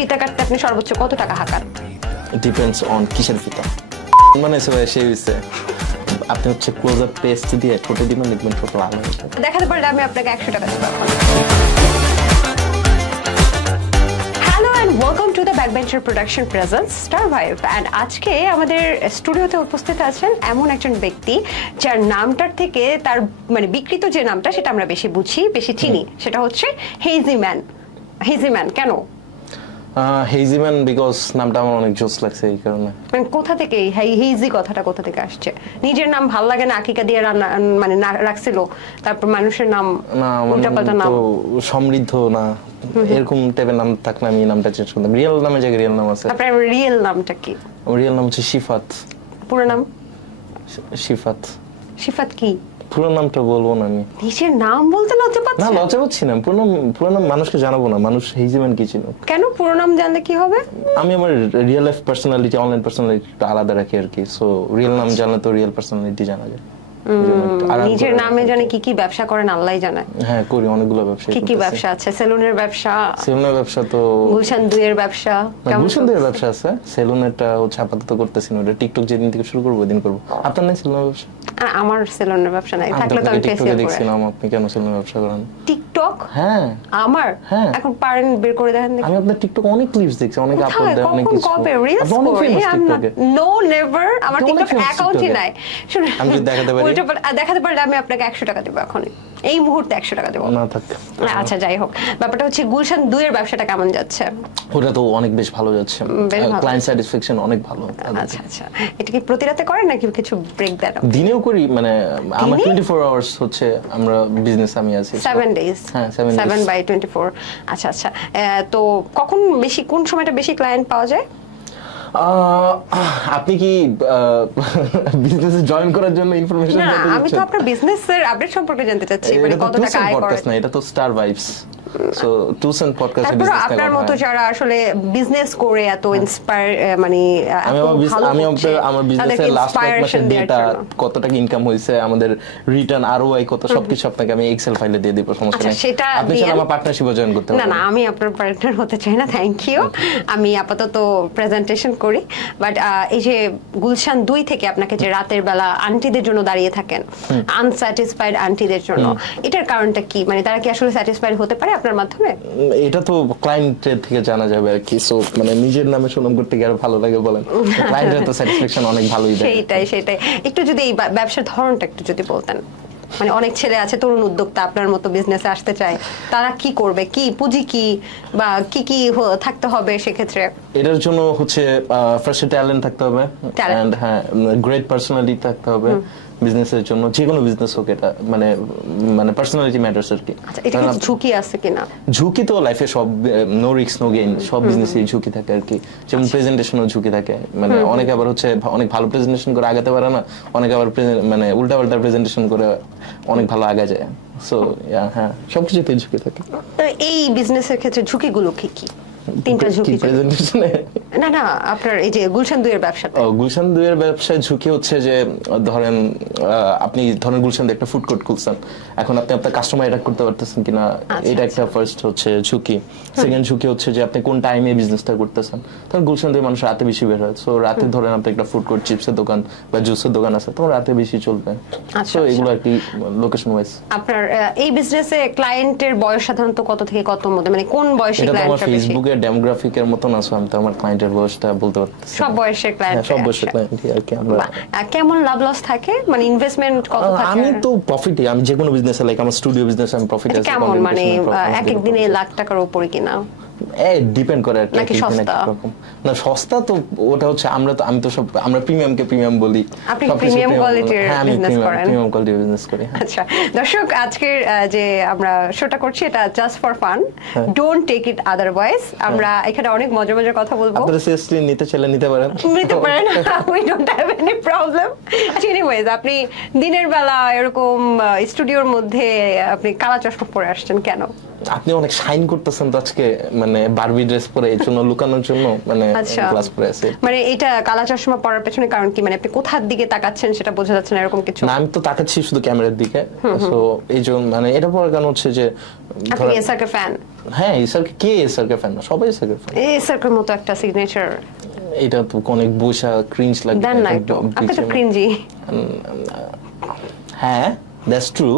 ফিতা কাটতে আপনি সর্বোচ্চ কত টাকা হাঁকান? ডিপেন্ডস অন কিসের ফিতা মানে সে হইছে আপনি হচ্ছে ক্লোজ আপ পেস্ট দিয়ে ফটো দিবেন দেখবেন ফটো ভালো হবে। দেখাতে পারলে আমি আপনাকে 100 টাকা দেব। Hello and welcome to the Backbencher production presents Star Vibe. And আজকে আমাদের স্টুডিওতে উপস্থিত আছেন এমন একজন ব্যক্তি যার নামটার থেকে তার মানে বিকৃত যে নামটা সেটা আমরা বেশি বুঝি, বেশি চিনি, সেটা হচ্ছে হেজি ম্যান। হেজি ম্যান কেন? হেজি ম্যান বিকজ নামটা আমার অনেক জোস লাগছে এই কারণে। মানে কোথা থেকে হেজি কথাটা কোথা থেকে আসছে? নিজের নাম ভাল লাগে না আকিকা দিয়ে মানে রাখছিল, তারপর মানুষের নাম উল্টাপাল্টা নাম, সমৃদ্ধ না এরকম টাইপের নাম থাকলে আমি নামটা চেঞ্জ করতাম। রিয়েল নামে জায়গায় রিয়েল নাম আছে। আপনার রিয়েল নামটা কি? রিয়েল নাম হচ্ছে শিফাত। পুরো নাম? শিফাত। শিফাত কি? পুরো নামটা বলবো না আমি। নিজের নাম বলতে লজ্জা পাচ্ছেন? না লজ্জা পাচ্ছি না, পুরো নাম মানুষকে জানাবো না, মানুষ হেজি ম্যান কি চিনুক। কেন? পুরো নাম জানলে কি হবে? আমি আমার রিয়েল লাইফ পার্সোনালিটি অনলাইন পার্সোনালিটিটা আলাদা রাখি আর কি। সো রিয়েল নাম জানলে তো রিয়েল পার্সোনালিটি জানা যায়। নিজের নামে জানে কি কি ব্যবসা করেন আল্লাহই জানে। হ্যাঁ করি অনেকগুলো ব্যবসা। কি কি ব্যবসা আছে? সেলুনের ব্যবসা? সেলুনের ব্যবসা তো গুলশান 2 এর ব্যবসা? গুলশান 2 এর ব্যবসা আছে, সেলুনেরটা হচ্ছে আপাতত করতেছি না, ওটা টিকটক যেদিন থেকে শুরু করব ওইদিন করব। আপনার নাই সেলুনের ব্যবসা? আমার সেলুনের ব্যবসা নাই, থাকলে তো আমি ফেসিয়াল করে দেখছিলাম। আপনি কেন সেলুনের ব্যবসা করেন? টিকটক? হ্যাঁ আমার এখন পারেন বের করে দেখেন দেখি। আমি আপনার টিকটক অনেক ক্লিপস দেখছি, অনেক আপলোড দেন, অনেক কিছু। কবে রিলস করি? নো নেভার, আমার টিকটক অ্যাকাউন্টই নাই। শুনুন আমি দেখাতে পারি, দেখাতে পারলে আমি আপনাকে 100 টাকা দেব এখন এই মুহূর্তে 100 টাকা দেব। না থাক। আচ্ছা যাই হোক, ব্যাপারটা হচ্ছে গুলশান 2 এর ব্যবসাটা কেমন যাচ্ছে? ওটা তো অনেক বেশ ভালো যাচ্ছে, ক্লায়েন্ট স্যাটিসফ্যাকশন অনেক ভালো। আচ্ছা আচ্ছা, এটা কি প্রতি রাতে করেন নাকি কিছু ব্রেক দেন? দিনেও করি, মানে আমার 24 আওয়ার্স হচ্ছে আমরা বিজনেস আমি আছি 7 ডেজ। হ্যাঁ 7/24। আচ্ছা আচ্ছা, তো কখন বেশি, কোন সময়টা বেশি ক্লায়েন্ট পাওয়া যায়? আপনি কি বিজনেসে জয়েন করার জন্য ইনফরমেশন দিতে চাচ্ছেন? আমি তো আপনার বিজনেসের আপডেট সম্পর্কে জানতে চাচ্ছি, মানে কত টাকা আয় করেন। না এটা তো স্টার ভাইবস, সো টুসেন পডকাস্টে বিজনেস করে। আপনার মতো যারা আসলে বিজনেস করে এত ইন্সপায়ার, মানে আমি আমার বিজনেসের লাস্ট মাসের ডেটা কত টাকা ইনকাম হইছে, আমাদের রিটার্ন আরওআই কত, সবকিছু আপনাকে আমি এক্সেল ফাইলে দিয়ে দিব, সমস্যা নেই। আপনি চাইলে আমার পার্টনারশিপে জয়েন করতে পারেন। না না, আমি আপনার পার্টনার হতে চাই না, থ্যাংক ইউ। আমি আপাতত প্রেজেন্টেশন করি, বাট এই যে গুলশান 2 থেকে আপনাকে যে রাতের বেলা আন্টিদের জন্য দাঁড়িয়ে থাকেন, আনস্যাটিসফাইড আন্টিদের জন্য, এটার কারণটা কি? মানে তারা কি আসলে স্যাটিসফাইড হতে পারে আপনার মাধ্যমে? এটা তো ক্লায়েন্টের থেকে জানা যাবে আর কি। সো মানে নিজের নামে সুনাম করতে গিয়ে আরো ভালো লাগে বলেন, ক্লায়েন্টের তো স্যাটিসফ্যাকশন অনেক ভালোই দেয়। সেটাই একটু যদি এই ব্যবসার ধরনটা একটু যদি বলতেন। মানে অনেক ছেলে আছে তরুণ উদ্যোক্তা আপনার মতো বিজনেসে আসতে চায়, তারা কি করবে, কি পুঁজি কি বা কি কি থাকতে হবে সেক্ষেত্রে? এটার জন্য হচ্ছে ফার্স্ট ট্যালেন্ট থাকতে হবে, এন্ড হ্যাঁ গ্রেট পার্সোনালিটি থাকতে হবে বিজনেসের জন্য, যে কোনো বিজনেস হোক। এটা মানে পার্সোনালিটি ম্যাটারস আর কি। আচ্ছা, এটা কি ঝুঁকি আছে কিনা? ঝুঁকি তো লাইফে সব, নো রিস্ক নো গেইন, সব বিজনেসেই ঝুঁকি থাকে আর কি। যেমন প্রেজেন্টেশনের ঝুঁকি থাকে, মানে অনেকে আবার হচ্ছে অনেক ভালো প্রেজেন্টেশন করে আগাতে পারে না, অনেকে আবার মানে উল্টাপাল্টা প্রেজেন্টেশন করে অনেক ভালো আগা যায়। সো হ্যাঁ সবকিছুতেই ঝুঁকি থাকে। তো এই বিজনেসের ক্ষেত্রে ঝুঁকিগুলো কি কি? 3টা ঝুঁকি প্রেজেন্টেশনে? না না, আপনার এই যে গুলশান 2 এর ব্যবসাটা। গুলশান 2 এর ব্যবসায় ঝুঁকি হচ্ছে যে ধরেন আপনি গুলশান 2 একটা ফুড কোর্ট খুলছেন, এখন আপনি আপনার কাস্টমার অ্যাট্রাক্ট করতে পারতেছেন কিনা, এটা একটা ফার্স্ট হচ্ছে ঝুঁকি। সেকেন্ড ঝুঁকি হচ্ছে যে আপনি কোন টাইমে বিজনেসটা করতেছেন। তখন গুলশান 2 মানুষ রাতে বেশি বের হয়, সো রাতে ধরেন আপনি একটা ফুড কোর্ট, চিপসের দোকান বা জুসের দোকান আছে, তখন রাতে বেশি চলবে। সো এগুলো আর কি লোকেশন ওয়াইজ। আপনার এই বিজনেসে ক্লায়েন্টের বয়স সাধারণত কত থেকে কত মধ্যে, মানে কোন বয়সী ক্লায়েন্টরা বেশি? ফেসবুকে ডেমোগ্রাফিকের মতন আছে, আমি তো আমার ক্লায়েন্টের বয়সটা বলতে পারতেছি। সব বয়সের ক্লায়েন্ট? সব বয়সের ক্লায়েন্ট আর কি। আমরা কেমন লাভ লস থাকে, মানে ইনভেস্টমেন্ট কত থাকে? আমি তো প্রফিটই, আমি যে কোনো বিজনেসে, লাইক আমার স্টুডিও বিজনেস আমি প্রফিট আছে। কেমন মানে এক এক দিনে লাখ টাকার উপরে কিনা? ডিপেন্ড করে আর কি। না সস্তা তো ওটা হচ্ছে আমি তো সব আমরা প্রিমিয়ামকে প্রিমিয়াম বলি। আপনি প্রিমিয়াম কোয়ালিটির বিজনেস করেন? প্রিমিয়াম কোয়ালিটির বিজনেস করি। আচ্ছা দর্শক, আজকের যে আমরা শোটা করছি এটা just for fun, don't take it otherwise. আমরা এখানে অনেক মজার মজার কথা বলবো। আপনারা সিরিয়াসলি নিতে চাইলে নিতে পারেন, we don't have any problem. আচ্ছা এনিওয়েজ, আপনি দিনের বেলা এরকম স্টুডিওর মধ্যে আপনি কালা চশমা পরে আসছেন কেন? আপনি অনেক শাইন করতেছেন তো আজকে, মানে বারবি ড্রেস পরে, এর জন্য লুকানোর জন্য মানে গ্লাস পরে আছে। মানে এটা কালা চশমা পরার পেছনে কারণ কি? মানে আপনি কোথার দিকে তাকাচ্ছেন সেটা বোঝা যাচ্ছে না এরকম কিছু? না আমি তো তাকাচ্ছি শুধু ক্যামেরার দিকে, সো এই জন্য মানে এটা পরার কারণ হচ্ছে যে আপনি এসআরকে ফ্যান। হ্যাঁ এসআরকে কে এসআরকে ফ্যান না, সবাই এসআরকে ফ্যান। এসআরকের মতো একটা সিগনেচার এটা তো অনেক বসা ক্রিঞ্জ লাগে। দেন না একটু, আপনি তো ক্রিঞ্জি। হ্যাঁ দ্যাটস ট্রু,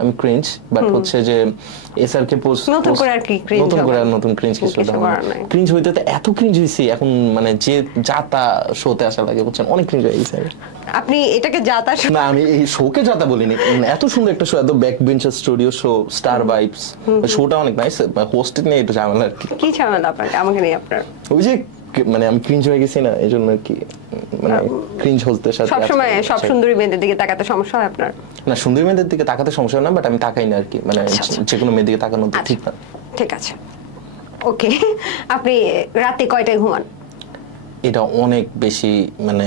আমি ক্রিঞ্জ, বাট হচ্ছে যে এসআরকে পোস্ট নতুন করে আর কি cringe নতুন করে হবে। আর নতুন ক্রিঞ্জ কিছু কিছু করার নাই। ক্রিঞ্জ হইতে তো এত ক্রিঞ্জ হইছি এখন, মানে যে যাতা শোতে আসা লাগে বুঝছেন, অনেক ক্রিঞ্জ হয়ে গেছে। আপনি এটাকে যাতা না আমি এই শোকে যাতা বলিনি, এত সুন্দর একটা শো, এত back bencher studio show, star vibes, শোটা অনেক নাইস, হোস্টেড নিয়ে একটু ঝামেলা আর কি। কি ঝামেলা আপনাকে আমাকে নিয়ে আপনার? ওই যে মানে আমি ক্রিঞ্জ হয়ে গেছি না, এই জন্য আর কি, মানে ক্রিঞ্জ হলতে সাথে সবসময় সব সুন্দরী মেয়েদের দিকে তাকাতে সমস্যা হয় আপনার? না সুন্দরী মেয়েদের দিকে তাকাতে সমস্যা হয় না, বাট আমি তাকাই না আর কি, মানে যে কোনো মেয়ের দিকে তাকানো তো ঠিক না। ঠিক আছে, ওকে। আপনি রাতে কয়টায় ঘুমান? এটা অনেক বেশি মানে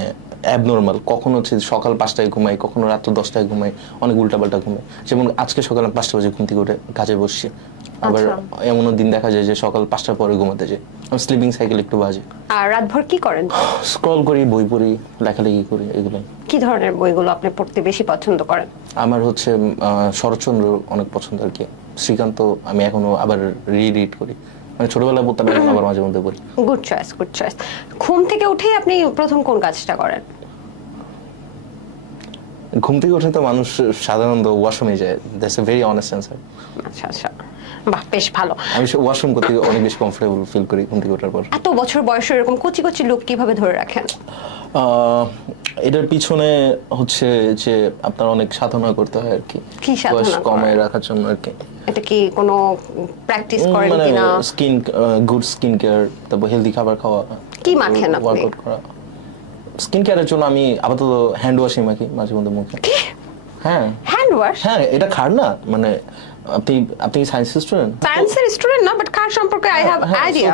অ্যাবনর্মাল, কখনো হচ্ছে সকাল 5টায় ঘুমাই, কখনো রাত্র 10টায় ঘুমাই, অনেক উল্টাপাল্টা ঘুমাই। যেমন আজকে সকালে 5টা বাজে ঘুম থেকে উঠে কাজে বসছি, আবার এমনও দিন দেখা যায় যে সকাল 5টার পরে ঘুমাতে যাই, আমি স্লিপিং সাইকেল একটু বাজে। আর রাতভর কি করেন? স্ক্রল করি, বই পড়ি, লেখালেখি করি, এগুলো। কি ধরনের বইগুলো আপনি পড়তে বেশি পছন্দ করেন? আমার হচ্ছে শরৎচন্দ্র অনেক পছন্দ আর কি, শ্রীকান্ত আমি এখনো আবার রিড করি, মানে ছোটবেলায় পড়তাম, এখন আবার মাঝে মধ্যে পড়ি। Good choice, good choice. ঘুম থেকে উঠেই আপনি প্রথম কোন কাজটা করেন? ঘুম থেকে উঠে তো মানুষ সাধারণত ওয়াশরুমে যায়, that's a very honest answer. আচ্ছা আচ্ছা, বাহ বেশ ভালো। আমি ওয়াশরুম করতে অনেক বেশি কমফোর্টেবল ফিল করি ঘুম থেকে ওঠার পর। এত বছর বয়সে এরকম কচি কচি লুক কিভাবে ধরে রাখেন? এটার পিছনে হচ্ছে যে আপনার অনেক সাধনা করতে হয় আর কি, কি সাধনা বয়স করেন? কমায় রাখার জন্য আর কি। এটা কি কোনো প্র্যাকটিস করেন মানে কিনা? গুড স্কিন কেয়ার, তারপর হেলদি খাবার খাওয়া, কি মাখেন আপনি? ওয়ার্কআউট করা। স্কিন কেয়ারের জন্য আমি আপাতত হ্যান্ড ওয়াশই মাখি মাঝে মধ্যে মুখে। হ্যাঁ হ্যান্ড ওয়াশ? হ্যাঁ, এটা খার না, মানে আপনি কি সায়েন্স স্টুডেন্ট? সায়েন্সের স্টুডেন্ট না, বাট কার সম্পর্কে আই হ্যাভ আইডিয়া।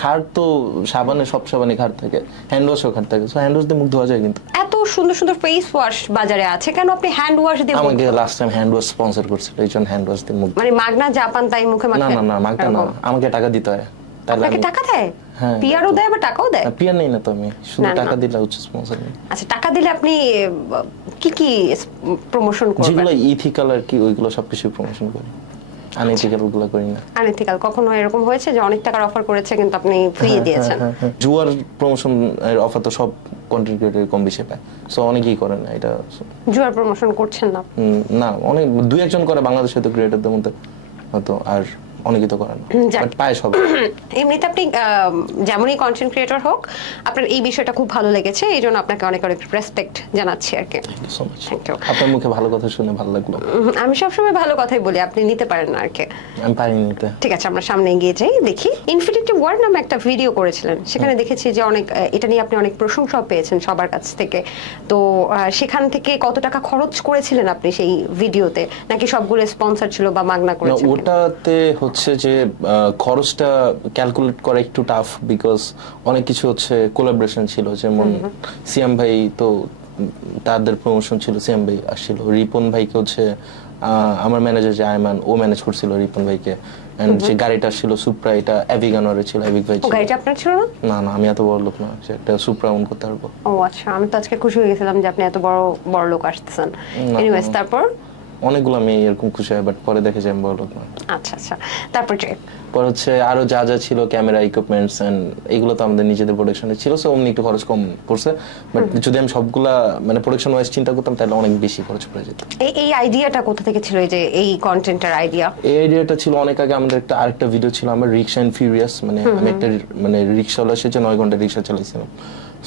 খার তো সাবানে, সব সাবানে খার থাকে, হ্যান্ড ওয়াশও খার থাকে, সো হ্যান্ড ওয়াশ দিয়ে মুখ ধোয়া যায়। কিন্তু এত সুন্দর সুন্দর ফেস ওয়াশ বাজারে আছে, কেন আপনি হ্যান্ড ওয়াশ দিয়ে? আমাকে last time hand wash sponsor করছিল, এই জন্য হ্যান্ড ওয়াশ দিয়ে মুখ। মানে মাগনা জাপান তাই মুখে না মাখেন? না না, মাগনা না, আমাকে টাকা দিতে হয়। তাহলে আপনাকে টাকা দেয়? হ্যাঁ। পিআরও দেয় বা টাকাও দেয়? পিয়ার নেই না তো, আমি শুধু না, না। টাকা দিলে হচ্ছে স্পন্সর নেই। আচ্ছা, টাকা দিলে আপনি কি কি প্রমোশন করবেন? যেগুলো ইথিক্যাল আর কি, ওইগুলো সবকিছু প্রমোশন করি, আনইথিক্যাল গুলো করি না। আনএথিক্যাল কখনো এরকম হয়েছে যে অনেক টাকার অফার করেছে কিন্তু আপনি ফ্রি দিয়েছেন? জুয়ার প্রমোশন এর অফার তো সব কন্টেন্ট ক্রিয়েটর কম বেশি পায়, সো অনেকেই করে না এটা। জুয়ার প্রমোশন করছেন না? না, অনেক দুই একজন করে বাংলাদেশে তো ক্রিয়েটরদের মধ্যে, হয়তো আর অনেকেই তো করে না, যাক। বাট পায় সব। এমনিতে আপনি যেমনই কন্টেন্ট ক্রিয়েটর হোক, আপনার এই বিষয়টা খুব ভালো লেগেছে, এই জন্য আপনাকে অনেক অনেক রেসপেক্ট জানাচ্ছি আর কি। So much. Thank you. আপনার মুখে ভালো কথা শুনে ভালো লাগলো। আমি সবসময় ভালো কথাই বলি, আপনি নিতে পারেন না আর কি। আমি পারি নিতে। ঠিক আছে, আমরা সামনে এগিয়ে যাই, দেখি। ইনফিনিটি ওয়ার নামে একটা ভিডিও করেছিলেন, সেখানে দেখেছি যে অনেক এটা নিয়ে আপনি অনেক প্রশংসাও পেয়েছেন সবার কাছ থেকে। তো সেখান থেকে কত টাকা খরচ করেছিলেন আপনি সেই ভিডিওতে, নাকি সবগুলো স্পন্সর ছিল বা মাগনা না, করেছেন? ওটাতে হচ্ছে যে খরচটা ক্যালকুলেট করা একটু টাফ, বিকজ অনেক কিছু হচ্ছে কোলাবোরেশন ছিল, যেমন সিয়াম ভাই তো তাদের প্রমোশন ছিল, সিয়াম ভাই আসছিল, রিপন ভাইকে হচ্ছে আমার ম্যানেজার যে আয়মান, ও ম্যানেজ করছিল রিপন ভাইকে। এন্ড যে গাড়িটা ছিল সুপ্রা, এটা অ্যাভিগানরে ছিল, অ্যাভিক ভাই ও, ছিল। গাড়িটা আপনার ছিল না? না না, আমি এত বড় লোক না যে একটা সুপ্রা ওন করতে পারবো। ও আচ্ছা, আমি তো আজকে খুশি হয়ে গেছিলাম যে আপনি এত বড় বড় লোক আসতেছেন। এনিওয়েজ, তারপর অনেকগুলো আমি এরকম খুশি হয়, বাট পরে দেখে যে আমি বড় লোক না। আচ্ছা আচ্ছা, তারপর যে পর হচ্ছে আরো যা যা ছিল, ক্যামেরা ইকুইপমেন্টস এন্ড এগুলো তো আমাদের নিজেদের প্রোডাকশনে ছিল, সো অমনি একটু খরচ কম পড়ছে। বাট যদি আমি সবগুলা মানে প্রোডাকশন ওয়াইজ চিন্তা করতাম, তাহলে অনেক বেশি খরচ পড়ে যেত। এই আইডিয়াটা কোথা থেকে ছিল, এই যে এই কন্টেন্টের আইডিয়া? এই আইডিয়াটা ছিল অনেক আগে, আমাদের আরেকটা ভিডিও ছিল আমার রিক্সা এন্ড ফিউরিয়াস, মানে আমি একটা মানে রিক্সাওয়ালা এসে 9 ঘন্টা রিক্সা চালাইছিলাম।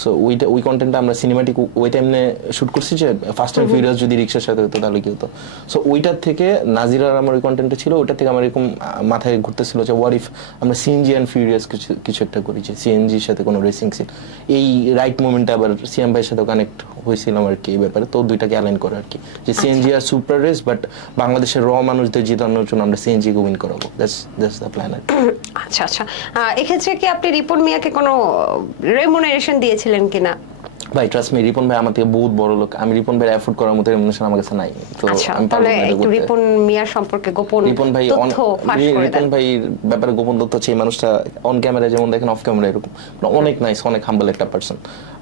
সো ওই কন্টেন্টটা আমরা সিনেমাটিক ওই টাইমে শুট করছি, যে ফার্স্ট এন্ড ফিউরিয়াস যদি রিক্সার সাথে হতো তাহলে কি হতো। সো ওইটার থেকে নাজিরার আমার ওই কন্টেন্টটা ছিল, ওইটা থেকে আমার এরকম মাথায় ঘুরতেছিল যে হোয়াট ইফ আমরা সিএনজি এন্ড ফিউরিয়াস কিছু একটা করি, যে সিএনজির সাথে কোনো রেসিং সিন। এই রাইট মোমেন্টে আবার সিএম ভাইয়ের সাথে কানেক্ট হয়েছিলাম আর কি এই ব্যাপারে, তো দুইটাকে অ্যালাইন করে আর কি, যে সিএনজি আর সুপার রেস, বাট বাংলাদেশের র মানুষদের জেতানোর জন্য আমরা সিএনজি কে উইন করাবো, দ্যাটস দ্য প্ল্যান। আচ্ছা আচ্ছা, এক্ষেত্রে কি আপনি রিপন মিয়াকে কোনো রেমুনারেশন দিয়েছিলেন কিনা? ভাই ট্রাস্ট মি, রিপন ভাই আমার থেকে বহুত বড় লোক। আমি রিপন ভাই এফোর্ড করার মতো রেমুনেশন আমার কাছে নাই। তো আচ্ছা, আমি তাহলে একটু রিপন মিয়ার সম্পর্কে গোপন তথ্য ফাঁস করে দেন। রিপন ভাইয়ের ব্যাপারে গোপন তথ্য হচ্ছে এই মানুষটা অন ক্যামেরা যেমন দেখেন অফ ক্যামেরা এরকম অনেক নাইস, অনেক হাম্বল একটা পারসন।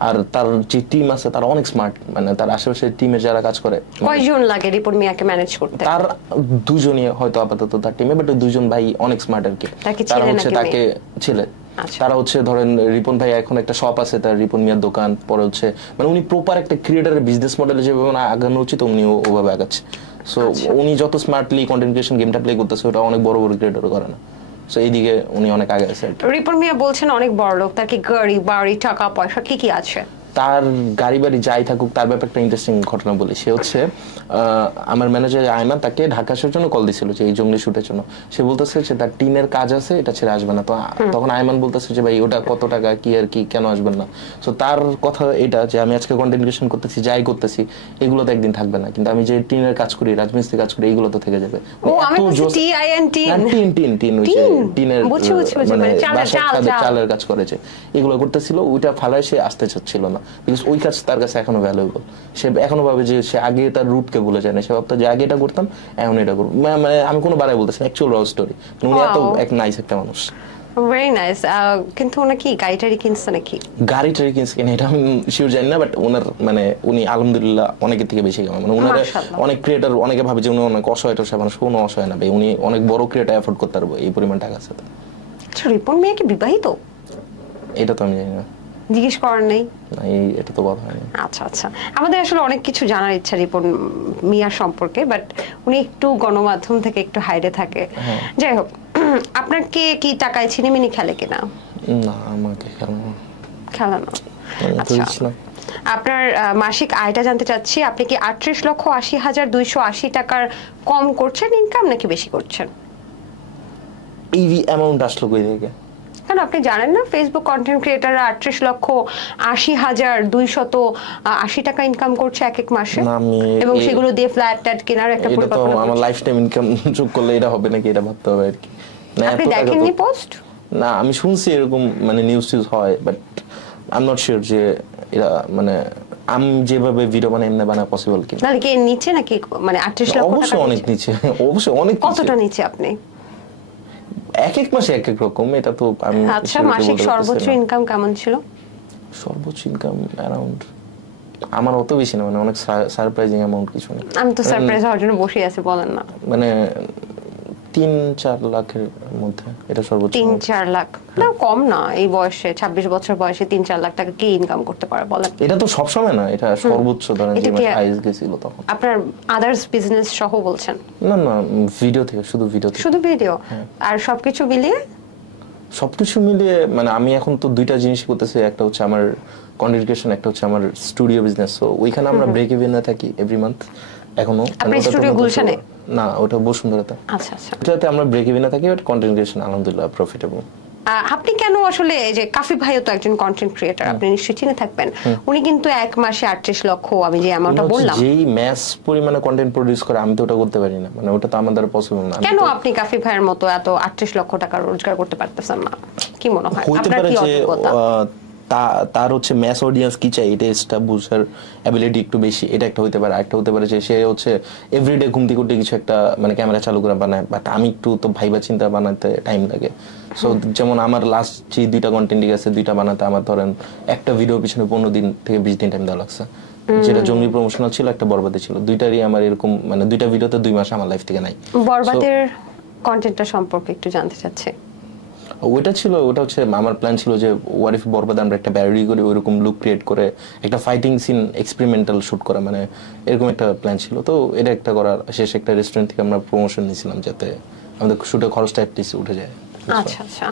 আর তার যে টিম আছে তারা অনেক স্মার্ট, মানে তার আশেপাশে টিমের যারা কাজ করে। কয়জন লাগে রিপন মিয়াকে ম্যানেজ করতে? তার দুজনই হয়তো আপাতত তার টিমে, বাট দুজন ভাই অনেক স্মার্ট আর কি। তারা হচ্ছে তাকে ছেলে, তারা হচ্ছে ধরেন রিপন ভাই এখন একটা শপ আছে তার, রিপন মিয়ার দোকান। পরে হচ্ছে মানে উনি প্রপার একটা ক্রিয়েটারের বিজনেস মডেলে যেভাবে আগানো উচিত উনিও ওভাবে আগাচ্ছে। সো উনি যত স্মার্টলি কন্টেন্ট ক্রিয়েশন গেমটা প্লে করতেছে ওটা অনেক বড় বড় ক্রিয়েটর করে না। সো এইদিকে উনি অনেক আগে আছে। রিপন মিয়া বলছেন অনেক বড় লোক, তার কি গাড়ি বাড়ি টাকা পয়সা কি কি আছে? তার গাড়ি বাড়ি যাই থাকুক, তার ব্যাপারে একটা ইন্টারেস্টিং ঘটনা বলি। সে হচ্ছে আমার ম্যানেজার আয়মান তাকে ঢাকা আসার জন্য কল দিছিল যে এই জঙ্গলি শুটের জন্য। সে বলতেছে যে তার টিনের কাজ আছে, এটা ছেড়ে আসবে না। তো তখন আয়মান বলতেছে যে ভাই ওটা কত টাকা কি আর কি, কেন আসবেন না? তো তার কথা এটা যে আমি আজকে কন্টেন্ট ক্রিয়েশন করতেছি, যাই করতেছি এগুলো তো একদিন থাকবে না, কিন্তু আমি যে টিনের কাজ করি, রাজমিস্ত্রি কাজ করি, এগুলো তো থেকে যাবে। চালের কাজ করেছে, এগুলো করতেছিল, ওইটা ফালায় সে আসতে চাচ্ছিল না, বিকজ ওই কাজ তার কাছে এখনো ভ্যালুয়েবল। সে এখনো ভাবে যে সে আগে তার রুটকে ভুলে যায় না, সে ভাবতো যে আগে এটা করতাম এখন এটা করবো। মানে আমি কোনো বারে বলতেছি, অ্যাকচুয়াল র স্টোরি। উনি এত এক নাইস একটা মানুষ। Very nice. কিন্তু উনি কি গাড়ি কিনছে নাকি? গাড়ি কিনছে কিনা এটা আমি শিওর জানি না, বাট ওনার মানে উনি আলহামদুলিল্লাহ অনেকের থেকে বেশি কামায়। মানে ওনার অনেক ক্রিয়েটর অনেকে ভাবে যে উনি অনেক অসহায় টসহায় মানুষ, কোনো অসহায় না ভাই, উনি অনেক বড় ক্রিয়েটর এফোর্ড করতে পারবো এই পরিমাণ টাকা আছে। রিপন মিয়া কি বিবাহিত? এটা তো আমি জানি না, জিজ্ঞেস করার নেই। এটা তো বলা হয়নি। আচ্ছা আচ্ছা, আমাদের আসলে অনেক কিছু জানার ইচ্ছা রিপন মিয়ার সম্পর্কে, বাট উনি একটু গণমাধ্যম থেকে একটু হাইডে থাকে। যাই হোক, আপনাকে কি টাকায় ছিনিমিনি খেলে কিনা? না, আমাকে খেলা না। আচ্ছা, আপনার মাসিক আয়টা জানতে চাচ্ছি। আপনি কি 38,80,280 টাকার কম করছেন ইনকাম নাকি বেশি করছেন? এই অ্যামাউন্ট আসলো কই থেকে? কারণ আপনি জানেন না ফেসবুক কন্টেন্ট ক্রিয়েটাররা 38,80,280 টাকা ইনকাম করছে এক এক মাসে, এবং সেগুলো দিয়ে ফ্ল্যাট ট্যাট কেনার একটা পরিকল্পনা। আমার লাইফ টাইম ইনকাম যোগ করলে এটা হবে নাকি, এটা ভাবতে হবে আর কি। আপনি দেখেননি পোস্ট? না, আমি শুনছি এরকম মানে নিউজ হয়, but I am not sure যে এটা মানে আমি যেভাবে ভিডিও বানাই এমনি বানা পসিবল কি। নাকি কি নিচে নাকি মানে 38 লক্ষ টাকা? অবশ্যই অনেক নিচে, অবশ্যই অনেক। কতটা নিচে আপনি? এক এক মাসে এক এক রকম, এটা তো আমি। আচ্ছা, মাসিক সর্বোচ্চ ইনকাম কেমন ছিল? সর্বোচ্চ ইনকাম অ্যারাউন্ড, আমার অত বেশি না, মানে অনেক সারপ্রাইজিং অ্যামাউন্ট কিছু না। আমি তো সারপ্রাইজ হওয়ার জন্য বসে আছি, বলেন না। মানে 3-4 লাখের মধ্যে, এটা সর্বোচ্চ। 3-4 লাখ না, কম না। এই বয়সে 26 বছর বয়সে 3-4 লাখ টাকা কি ইনকাম করতে পারে বলেন? এটা তো সব সময় না, এটা সর্বোচ্চ ধরেন যে মাস হাইস গেছিল তখন। আপনার আদার্স বিজনেস সহ বলছেন? না না, ভিডিও থেকে, শুধু ভিডিও। আর সবকিছু মিলিয়ে? সবকিছু মিলিয়ে মানে আমি এখন তো দুইটা জিনিস করতেছি, একটা হচ্ছে আমার কন্টেন্ট ক্রিয়েশন, একটা হচ্ছে আমার স্টুডিও বিজনেস। সো ওইখানে আমরা ব্রেক ইভেনে থাকি এভরি মান্থ এখনো। আপনার স্টুডিও গুলশানে? না, ওটা বসুন্ধরাতে। আচ্ছা আচ্ছা, ওটাতে আমরা ব্রেক ইভেনে থাকি, বাট কন্টেন্ট ক্রিয়েশন আলহামদুলিল্লাহ প্রফিটেবল। আপনি কেন আসলে, এই যে কাফি ভাইও তো একজন কন্টেন্ট ক্রিয়েটর, আপনি নিশ্চয়ই চিনে থাকবেন। উনি কিন্তু এক মাসে 38 লক্ষ, আমি যে অ্যামাউন্টটা বললাম, যেই ম্যাস পরিমাণে কন্টেন্ট প্রোডিউস করে, আমি তো ওটা করতে পারি না, মানে ওটা তো আমাদের পসিবল না। কেন আপনি কাফি ভাইয়ের মতো এত 38 লক্ষ টাকা রোজগার করতে পারতেছেন না? কি মনে হয় হইতে পারে যে তার হচ্ছে ম্যাস অডিয়েন্স কি চাই এটা এস্টাবলিশার অ্যাবিলিটি একটু বেশি, এটা একটা হইতে পারে। একটা হতে পারে যে সে হচ্ছে এভরিডে ঘুমতে ঘুরতে কিছু একটা মানে ক্যামেরা চালু করে বানায়, বাট আমি একটু তো ভাইবা চিন্তা বানাতে টাইম লাগে। সো যেমন আমার লাস্ট যে 2টা কন্টেন্ট আছে, 2টা বানাতে আমার ধরেন একটা ভিডিও পিছনে 15 দিন থেকে 20 দিন টাইম দেওয়া লাগছে, যেটা জঙ্গলি প্রমোশনাল ছিল, একটা বরবাদে ছিল। দুইটারই আমার এরকম মানে 2টা ভিডিওতে 2 মাস আমার লাইফ থেকে নাই। বরবাদের কন্টেন্টটা সম্পর্কে একটু জানতে চাচ্ছি। ওটা হচ্ছে আমার প্ল্যান ছিল যে হোয়াট ইফ বরবাদে আমরা একটা প্যারোডি করে ওইরকম লুক ক্রিয়েট করে একটা ফাইটিং সিন এক্সপেরিমেন্টাল শুট করা, মানে এরকম একটা প্ল্যান ছিল। তো এটা একটা করার শেষ একটা রেস্টুরেন্ট থেকে আমরা প্রমোশন নিয়েছিলাম যাতে আমাদের শুটের খরচটা অ্যাটলিস্ট উঠে যায়। আচ্ছা আচ্ছা,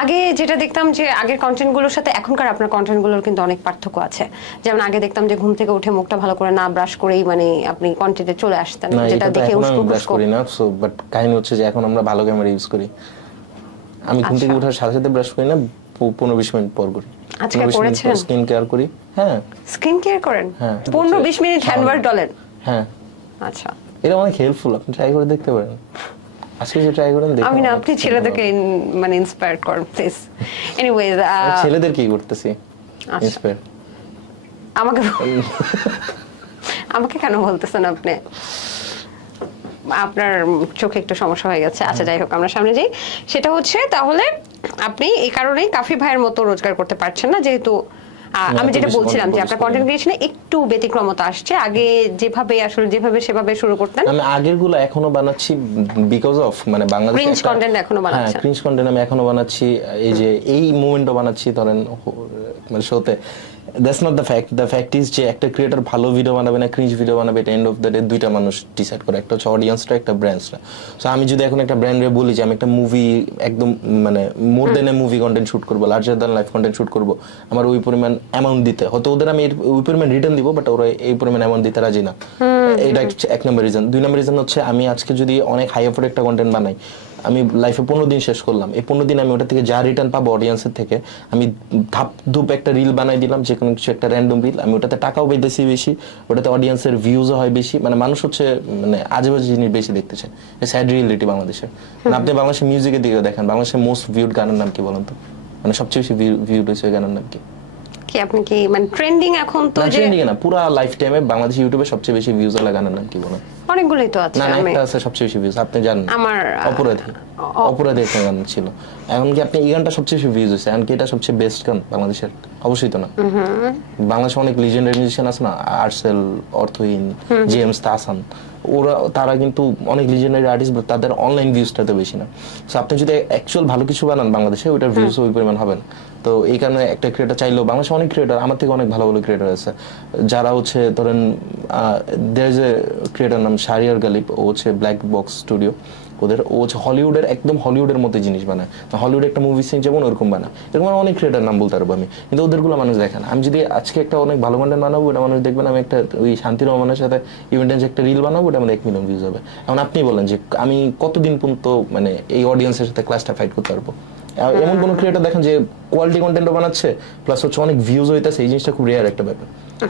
আগে যেটা দেখতাম যে আগের কন্টেন্টগুলোর সাথে এখনকার আপনার কন্টেন্টগুলোর কিন্তু অনেক পার্থক্য আছে। যেমন আগে দেখতাম যে ঘুম থেকে উঠে মুখটা ভালো করে না ব্রাশ করেই মানে আপনি কন্টেন্টে চলে আসতেন, যেটা দেখে ব্রাশ করি না। সো বাট কাহিনী হচ্ছে যে এখন আমরা ভালো ক্যামেরা ইউজ করি। আমি ঘুম থেকে ওঠার সাথে সাথে ব্রাশ করি না, 15-20 মিনিট পর করি। আজকে করেছেন? স্কিন কেয়ার করি। হ্যাঁ, স্কিন কেয়ার করেন? হ্যাঁ, 15-20 মিনিট হ্যান্ড ওয়াশ ডলেন? হ্যাঁ। আচ্ছা, এটা অনেক হেল্পফুল, আপনি ট্রাই করে দেখতে পারেন। আজকে যে ট্রাই করেন দেখুন। আমি না, আপনি ছেলেদেরকে মানে ইন্সপায়ার করেন প্লিজ। এনিওয়েজ, ছেলেদের কি করতেছি ইন্সপায়ার? আমাকে আমাকে কেন বলতেছেন আপনি? আপনার চোখে একটু সমস্যা হয়ে গেছে। আচ্ছা যাই হোক, আমরা সামনে যাই। সেটা হচ্ছে তাহলে আপনি এই কারণেই কাফি ভাইয়ের মতো রোজগার করতে পারছেন না, যেহেতু আমি যেটা বলছিলাম যে আপনার কন্টেন্ট ক্রিয়েশনে একটু ব্যতিক্রমতা আসছে। আগে যেভাবে সেভাবে শুরু করতেন। আমি আগের গুলো এখনো বানাচ্ছি বিকজ অফ মানে বাংলাদেশে ক্রিঞ্জ কন্টেন্ট এখনো বানাচ্ছেন। হ্যাঁ, ক্রিঞ্জ কন্টেন্ট আমি এখনো বানাচ্ছি। এই যে এই মোমেন্টও বানাচ্ছি ধরেন মানে শোতে। That's not the fact. The fact is যে একটা ক্রিয়েটর ভালো ভিডিও বানাবে না ক্রিঞ্জ ভিডিও বানাবে, এটা এন্ড অফ দ্য ডে দুইটা মানুষ ডিসাইড করে, একটা হচ্ছে অডিয়েন্সটা, একটা ব্র্যান্ডসটা। সো আমি যদি এখন একটা ব্র্যান্ডে বলি যে আমি একটা মুভি একদম মানে মোর দেন এ মুভি কন্টেন্ট শুট করবো, larger than life content shoot করবো, আমার ওই পরিমাণ অ্যামাউন্ট দিতে হয়তো ওদের আমি ওই পরিমাণ রিটার্ন দিব, বাট ওরা এই পরিমাণ অ্যামাউন্ট দিতে রাজি না। এটা এক নম্বর রিজন। 2 নম্বর রিজন হচ্ছে আমি আজকে যদি অনেক হাই এফোর্ট একটা কন্টেন্ট বানাই, আমি লাইফে 15 দিন শেষ করলাম, এই 15 দিন আমি ওটা থেকে যা রিটার্ন পাবো অডিয়েন্সের থেকে, আমি ধাপ ধুপ একটা রিল বানাই দিলাম, যে কোনো কিছু একটা র্যান্ডম রিল, আমি ওটাতে টাকাও পাইতেছি বেশি, ওটাতে অডিয়েন্সের ভিউজও হয় বেশি, মানে মানুষ হচ্ছে মানে আজেবাজে জিনিস বেশি দেখতে চায়। স্যাড রিয়েলিটি বাংলাদেশের। আপনি বাংলাদেশের মিউজিকের দিকে দেখেন, বাংলাদেশের মোস্ট ভিউড গানের নাম কি বলেন তো? মানে সবচেয়ে বেশি ভিউড হয়েছে গানের নাম কি? আপনি কি মানে ট্রেন্ডিং এখন তো যে ট্রেন্ডিং না, পুরো লাইফ টাইমে বাংলাদেশ ইউটিউবে সবচেয়ে বেশি ভিউজ এর গানের নাম কি বলেন? অনেকগুলোই তো আছে। না একটা আছে সবচেয়ে বেশি ভিউজ, আপনি জানেন? আমার অপরাধী একটা গান ছিল। এখন কি আপনি এই গানটা সবচেয়ে বেশি ভিউজ হয়েছে, এখন কি এটা সবচেয়ে বেস্ট গান বাংলাদেশের? অবশ্যই তো না। বাংলাদেশে অনেক লিজেন্ডারি মিউজিশিয়ান আছে না, আর্টসেল, অর্থহীন, জেমস, তাহসান, তারা কিন্তু অনেক লিজেন্ডারি আর্টিস্ট, তাদের অনলাইন ভিউজটা তো বেশি না। সো আপনি যদি অ্যাকচুয়াল ভালো কিছু বানান বাংলাদেশে, ওইটার ভিউজ ওই পরিমাণ হবে না। তো এই কারণে একটা ক্রিয়েটর চাইলেও, বাংলাদেশে অনেক ক্রিয়েটর আমার থেকে অনেক ভালো ভালো ক্রিয়েটর আছে, যারা হচ্ছে ধরেন দেয়ার ইজ এ ক্রিয়েটর নাম শাহরিয়ার গালিব, ও হচ্ছে ব্ল্যাক বক্স স্টুডিও, ও হচ্ছে হলিউডের একদম হলিউডের মতো জিনিস বানায়। হলিউড একটা মুভি সিন যেমন ওরকম বানায়, এরকম অনেক ক্রিয়েটার নাম বলতে পারবো আমি, কিন্তু ওদেরগুলো মানুষ দেখে না। আমি যদি আজকে একটা অনেক ভালো কন্টেন্ট বানাবো, ওটা মানুষ দেখবেন। আমি একটা ওই শান্তি রহমানের সাথে ইভেন্টেন্স একটা রিল বানাবো, ওটা আমাদের 1 মিলিয়ন ভিউজ হবে। এখন আপনি বলেন যে আমি কতদিন পর্যন্ত মানে এই অডিয়েন্সের সাথে ক্লাসটা ফাইট করতে পারবো? এমন কোন ক্রিয়েটর দেখেন যে কোয়ালিটি কন্টেন্টও বানাচ্ছে প্লাস হচ্ছে অনেক ভিউজ হইতেছে, এই জিনিসটা খুব রেয়ার একটা ব্যাপার।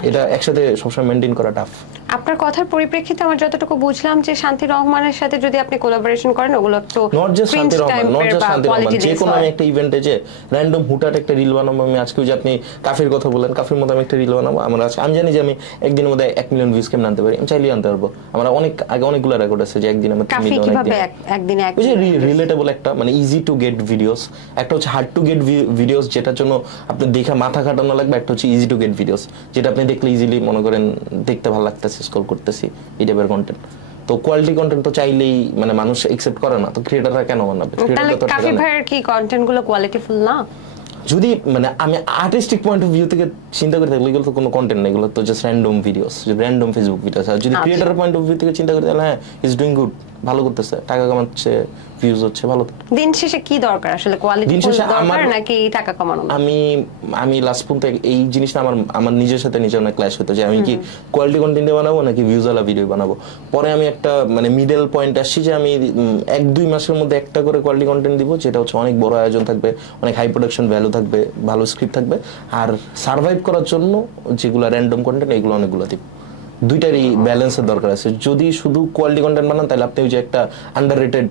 এটা একসাথে সবসময় মেইনটেইন করা টাফ। আপনার কথার পরিপ্রেক্ষিতে আমার যতটুকু বুঝলাম যে শান্তি রহমানের সাথে যদি আপনি কোলাবোরেশন করেন, ওগুলো একটু নট জাস্ট শান্তি রহমান, যে কোনো আমি একটা ইভেন্টে যে র্যান্ডম হুটাট একটা রিল বানাবো, আমি আজকে যে আপনি কাফির কথা বলেন, কাফির মতো আমি একটা রিল বানাবো, আমি জানি যে আমি একদিনের মধ্যে 1 মিলিয়ন ভিউজ কেমন আনতে পারি, আমি চাইলেই আনতে পারবো। আমার অনেকগুলো রেকর্ড আছে যে একদিন আমি 3 মিলিয়ন, একদিনে রিলেটেবল একটা মানে ইজি টু গেট ভিডিওস, একটা হচ্ছে হার্ড টু গেট ভিডিওস যেটার জন্য আপনি দেখে মাথা খাটানো লাগবে, একটা হচ্ছে ইজি টু গেট ভিডিওস যেটা আপনি দেখলে ইজিলি মনে করেন দেখতে ভালো লাগতেছে, স্ক্রল করতেছি, এই টাইপের কন্টেন্ট। তো কোয়ালিটি কন্টেন্ট তো চাইলেই মানে মানুষ একসেপ্ট করে না, তো ক্রিয়েটররা কেন বানাবে? কাফি ভাইয়ের কি কন্টেন্ট গুলো কোয়ালিটিফুল না? যদি মানে আমি আর্টিস্টিক পয়েন্ট অফ ভিউ থেকে চিন্তা করে থাকলে এগুলো তো কোনো কন্টেন্ট না, এগুলো তো just random videos, random Facebook videos. আর যদি ক্রিয়েটর পয়েন্ট অফ ভিউ থেকে চিন্তা করে তাহলে হ্যাঁ, ইজ ডুইং গুড, ভালো করতেছে, টাকা কামাচ্ছে, ভিউজ হচ্ছে, ভালো। দিন শেষে কি দরকার আসলে, কোয়ালিটি দরকার নাকি টাকা কামানো? আমি লাস্ট পর্যন্ত এই জিনিসটা আমার নিজের সাথে নিজে অনেক ক্ল্যাশ হতো যে আমি কি কোয়ালিটি কন্টেন্ট বানাবো নাকি ভিউজওয়ালা ভিডিও বানাবো। পরে আমি একটা মানে মিডল পয়েন্ট আসছি যে আমি 1-2 মাসের মধ্যে একটা করে কোয়ালিটি কন্টেন্ট দিব, যেটা হচ্ছে অনেক বড় আয়োজন থাকবে, অনেক হাই প্রোডাকশন ভ্যালু থাকবে, ভালো স্ক্রিপ্ট থাকবে, আর সার্ভাইভ করার জন্য যেগুলো র্যান্ডম কন্টেন্ট এগুলো অনেকগুলো দিব। দুইটারই ব্যালেন্সের দরকার আছে। যদি শুধু কোয়ালিটি কন্টেন্ট বানান তাহলে আপনি ওই যে একটা আন্ডাররেটেড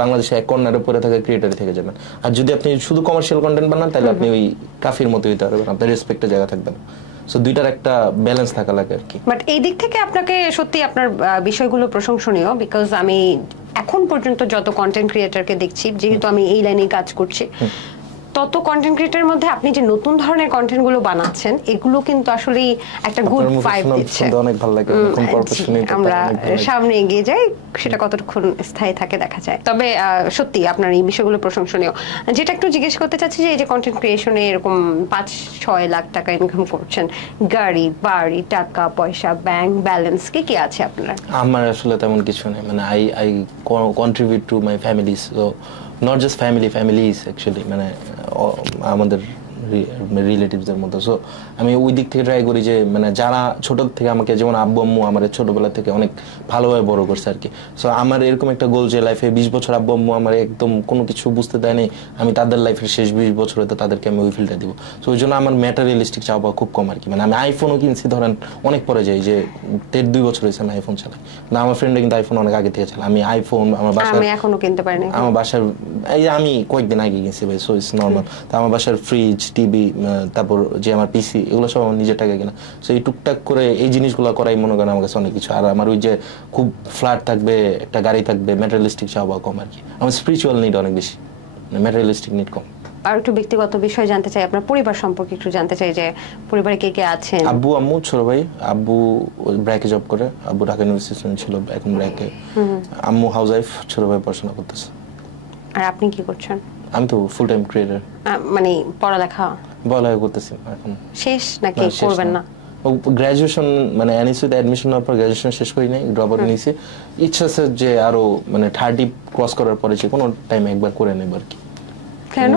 বাংলাদেশে এক কর্নারে পড়ে থাকা ক্রিয়েটর থেকে যাবেন। আর যদি আপনি শুধু কমার্শিয়াল কন্টেন্ট বানান তাহলে আপনি ওই কাফির মতো হইতে পারবেন, আপনার রেসপেক্টের জায়গা থাকবে না। সো দুইটার একটা ব্যালেন্স থাকা লাগে আর কি। বাট এই দিক থেকে আপনাকে সত্যি আপনার বিষয়গুলো প্রশংসনীয়, বিকজ আমি এখন পর্যন্ত যত কন্টেন্ট ক্রিয়েটরকে দেখছি, যেহেতু আমি এই লাইনে কাজ করছি, তত কন্টেন্ট ক্রিয়েটরের মধ্যে আপনি যে নতুন ধরনের কন্টেন্ট গুলো বানাচ্ছেন, এগুলো কিন্তু আসলে একটা গুড ভাইব দিচ্ছে, অনেক ভালো লাগে। আমরা সামনে এগিয়ে যাই, সেটা কতক্ষণ স্থায়ী থাকে দেখা যায়। তবে সত্যি আপনার এই বিষয়গুলো প্রশংসনীয়। যেটা একটু জিজ্ঞেস করতে চাচ্ছি যে এই যে কন্টেন্ট ক্রিয়েশনে এরকম 5-6 লাখ টাকা ইনকাম করছেন, গাড়ি বাড়ি টাকা পয়সা ব্যাংক ব্যালেন্স কি আছে আপনার? আমার আসলে তেমন কিছু নেই, মানে I contribute to my family, so not just families actually, মানে আমাদের রিলেটিভসদের মতো। সো আমি ওই দিক থেকে ট্রাই করি যে মানে যারা ছোট থেকে আমাকে, যেমন আব্বু আম্মু আমার ছোটবেলা থেকে অনেক ভালোভাবে বড় করছে আর কি। সো আমার এরকম একটা গোল যে লাইফে 20 বছর আব্বু আম্মু আমার একদম কোনো কিছু বুঝতে দেয়নি, আমি তাদের লাইফের শেষ 20 বছর হয়তো তাদেরকে আমি ওই ফিল্ডে দিব। সো ওই জন্য আমার ম্যাটেরিয়ালিস্টিক চাওয়া খুব কম আর কি। মানে আমি আইফোনও কিনছি ধরেন অনেক পরে যাই, যে 1.5-2 বছর হয়েছে আমি আইফোন চালাই না, আমার ফ্রেন্ডে কিন্তু আইফোন অনেক আগে থেকে চালাই। আমি আইফোন আমার বাসায়, আমি এখনো কিনতে পারিনি, আমার বাসার এই আমি কয়েকদিন আগে কিনছি ভাই, সো ইটস নরমাল। তো আমার বাসার ফ্রিজ, টিভি, তারপর যে আমার পিসি, এগুলো সব আমার নিজের টাকা কিনা। সো এই টুকটাক করে এই জিনিসগুলো করাই মনে করেন আমার কাছে অনেক কিছু। আর আমার ওই যে খুব ফ্ল্যাট থাকবে, একটা গাড়ি থাকবে, ম্যাটেরিয়ালিস্টিক চাওয়া কম আর কি। আমার স্পিরিচুয়াল নিড অনেক বেশি, ম্যাটেরিয়ালিস্টিক নিড কম। আর একটু ব্যক্তিগত বিষয় জানতে চাই, আপনার পরিবার সম্পর্কে একটু জানতে চাই, যে পরিবারে কে কে আছেন? আব্বু, আম্মু, ছোট ভাই। আব্বু ব্র্যাকে জব করে, আব্বু ঢাকা ইউনিভার্সিটি ছিল, এখন ব্র্যাকে। আম্মু হাউস ওয়াইফ, ছোট ভাই পড়াশোনা করতেছে। আর আপনি কি করছেন? আমি তো ফুল টাইম ক্রিয়েটর। মানে পড়ালেখা করতেছি এখন। শেষ নাকি করবেন না? গ্রাজুয়েশন মানে এনএসইউতে অ্যাডমিশন নেওয়ার পর গ্রাজুয়েশন শেষ করি নাই, ড্রপ আউট নিয়েছি। ইচ্ছা আছে যে আরো মানে 30 ক্রস করার পরে যে কোনো টাইম একবার করে নেব আর কি। কেন?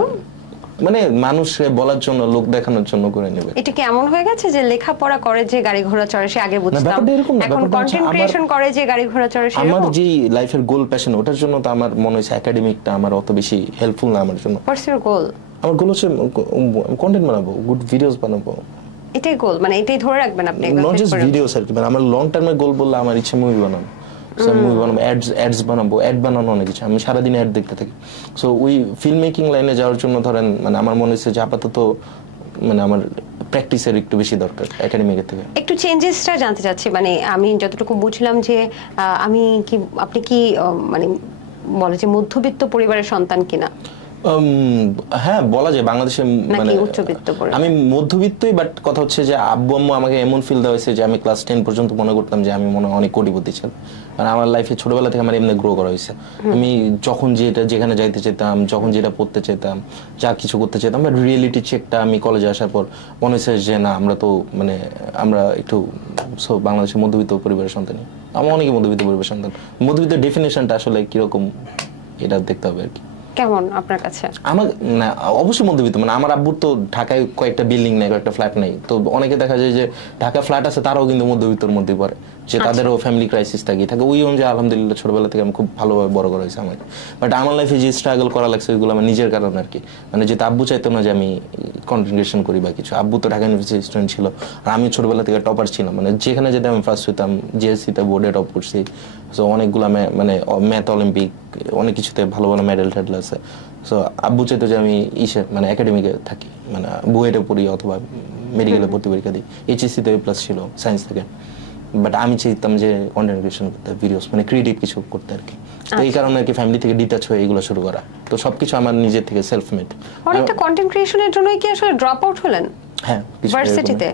মানে মানুষে বলার জন্য, লোক দেখানোর জন্য করে নেবে। এটা কি এমন হয়ে গেছে যে লেখাপড়া করে যে গাড়ি ঘোড়া চড়ে সে আগে বুঝতাম, এখন কন্টেন্ট ক্রিয়েশন করে যে গাড়ি ঘোড়া চড়ে সে? আমার যে লাইফের গোল প্যাশন, ওটার জন্য তো আমার মনে হচ্ছে একাডেমিকটা আমার অত বেশি হেল্পফুল না আমার জন্য। হোয়াটস ইওর গোল? আমার গোল হচ্ছে কন্টেন্ট বানাবো, গুড ভিডিওস বানাবো। এটাই গোল, মানে এটাই ধরে রাখবেন আপনি? নট জাস্ট ভিডিওস আর কি, মানে আমার লং টার্মের গোল বললে আমার ইচ্ছে মুভি বানাবো। মুভি বানাবো, অ্যাডস বানাবো, অ্যাড বানানো অনেক কিছু। আমি সারাদিন অ্যাড দেখতে থাকি। সো ওই ফিল্ম মেকিং লাইনে যাওয়ার জন্য ধরেন মানে আমার মনে হচ্ছে যে আপাতত মানে আমার প্র্যাকটিসের একটু বেশি দরকার একাডেমিকের থেকে। একটু চেঞ্জেসটা জানতে চাচ্ছি, মানে আমি যতটুকু বুঝলাম যে আপনি কি মানে বলে যে মধ্যবিত্ত পরিবারের সন্তান কিনা? হ্যাঁ বলা যায় বাংলাদেশে, মানে আমি মধ্যবিত্তই, বাট কথা হচ্ছে যে আব্বু আম্মু আমাকে এমন ফিল দেওয়া হয়েছে যে আমি ক্লাস 10 পর্যন্ত মনে করতাম যে আমি মনে অনেক কোটিপতি ছিলাম। মানে আমার লাইফে ছোটবেলা থেকে আমার এমনি গ্রো করা হয়েছে। আমি যখন যেখানে যাইতে চাইতাম, যখন যেটা পড়তে চাইতাম, যা কিছু করতে চাইতাম, বাট রিয়েলিটি চেকটা আমি কলেজে আসার পর মনে হয়েছে যে না, আমরা একটু বাংলাদেশের মধ্যবিত্ত পরিবারের সন্তানই। আমার অনেকে মধ্যবিত্ত পরিবারের সন্তান। মধ্যবিত্ত ডেফিনেশনটা আসলে কিরকম এটা দেখতে হবে আর কি। কেমন আপনার কাছে? আমার না, অবশ্যই মধ্যবিত্ত। মানে আমার আব্বুর তো ঢাকায় কয়েকটা বিল্ডিং নেই, কয়েকটা ফ্ল্যাট নেই। তো অনেকে দেখা যায় যে ঢাকা ফ্ল্যাট আছে, তারাও কিন্তু মধ্যবিত্তর মধ্যে পড়ে, যে তাদেরও ফ্যামিলি ক্রাইসিস থাকে। ওই অনুযায়ী আলহামদুলিল্লাহ ছোটবেলা থেকে আমি খুব ভালোভাবে বড় করা হয়েছে আমাকে। বাট আমার লাইফে যে স্ট্রাগল করা লাগছে ওইগুলো আমার নিজের কারণে আর কি। মানে যেহেতু আব্বু চাইতো না যে আমি কন্টেন্ট ক্রিয়েশন করি বা কিছু। আব্বু তো ঢাকা ইউনিভার্সিটি স্টুডেন্ট ছিল, আর আমি ছোটবেলা থেকে টপার ছিলাম। মানে যেখানে যেতে আমি ফার্স্ট হইতাম, জিএসসিতে বোর্ডে টপ করছি। সো অনেকগুলো মানে ম্যাথ অলিম্পিক অনেক কিছুতে ভালো ভালো মেডেল টেডেল আছে। সো আব্বু চাইতো যে আমি মানে একাডেমিকে থাকি, মানে বুয়েটে পড়ি অথবা মেডিকেলে ভর্তি পরীক্ষা দিই। এইচএসসিতে প্লাস ছিল সায়েন্স থেকে। বাট আমি চাইতাম যে কন্টেন্ট ক্রিয়েশন করতে, ভিডিওস মানে ক্রিয়েটিভ কিছু করতে আর কি। তো এই কারণে আর কি ফ্যামিলি থেকে ডিটাচ হয়ে এগুলো শুরু করা। তো সবকিছু আমার নিজের থেকে সেলফ মেড। অনেকটা কন্টেন্ট ক্রিয়েশনের জন্যই কি আসলে ড্রপ আউট হলেন? হ্যাঁ, ভার্সিটিতে।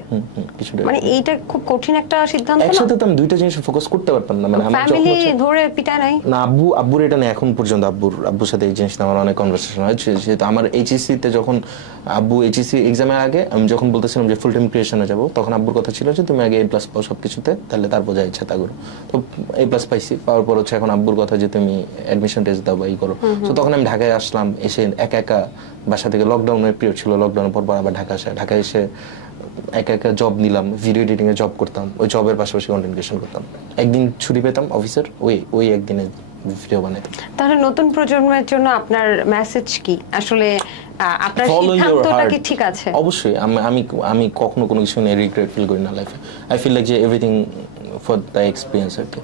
মানে এইটা খুব কঠিন একটা সিদ্ধান্ত না? একসাথে তো আমি দুইটা জিনিস ফোকাস করতে পারতাম না। মানে আমার ফ্যামিলি ধরে পিটায় নাই না। আব্বুর এটা না, এখন পর্যন্ত আব্বুর সাথে এই জিনিসটা আমার অনেক কনভারসেশন হয়েছে। যেহেতু আমার এইচএসসি তে যখন আব্বু এইচএসসি এক্সামের আগে আমি যখন বলতেছিলাম যে ফুল টাইম ক্রিয়েশনে যাব, তখন আব্বুর কথা ছিল যে তুমি আগে A+ পাও সবকিছুতে, তাহলে তারপর যা ইচ্ছা তা করো। তো A+ পাইছি, পাওয়ার পর হচ্ছে এখন আব্বুর কথা যে তুমি অ্যাডমিশন টেস্ট দাও বা এই করো। তো তখন আমি ঢাকায় আসলাম, এসে একা বাসা থেকে লকডাউনের পিরিয়ড ছিল, লকডাউনের পর আবার ঢাকায় এসে একা জব নিলাম, ভিডিও এডিটিং এর জব করতাম, ওই জবের পাশাপাশি কন্টেন্ট ক্রিয়েশন করতাম। একদিন ছুটি পেতাম অফিসের, ওই একদিনে ভিডিও বানাইতাম। তাহলে নতুন প্রজন্মের জন্য আপনার মেসেজ কি? আসলে আপনার সিদ্ধান্তটা কি ঠিক আছে? অবশ্যই আমি কখনো কোনো কিছু নিয়ে রিগ্রেট ফিল করি না লাইফে। আই ফিল লাইক যে এভরিথিং ফর দ্য এক্সপিরিয়েন্স আর কি।